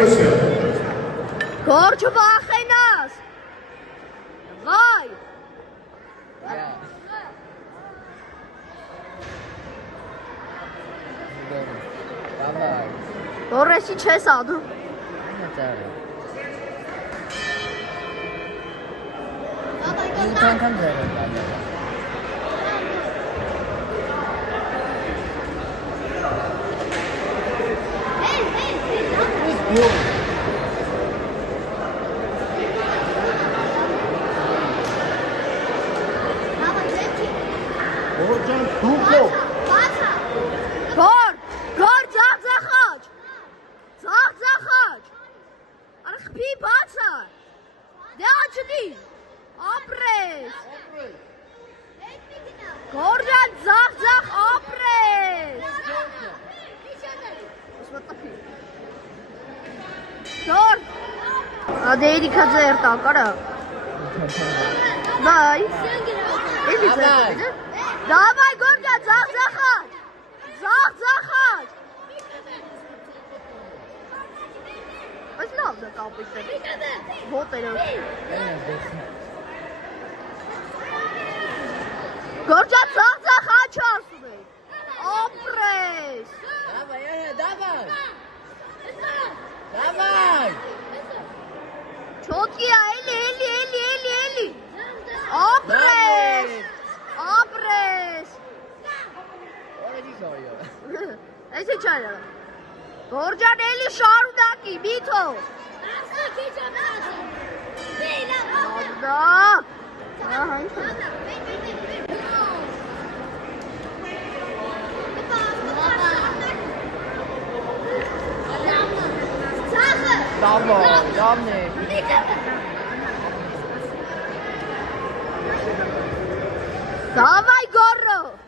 Gorge վախենաս։ Վայ։ Որեսի չես ադում։ Գոր, ձախ աջ, ձախ աջ, արա խպի բաց է, դե աչդի, ապրես, գորջան ձախ ապրես, գոր, ադե իրիքա ձեր տակարա, դայ, դավայ գորջան ձախ աջ, Zach aç. Այս լավ դա կապից է։ Ոտը։ Գորջա Zach aç ասում է։ Ապրես։ Давай։ Չոտի է, էլի։ Ապրես։ Այս է չայը։ Գորջան էլի շարունակի, միթո։ Davay Gorro.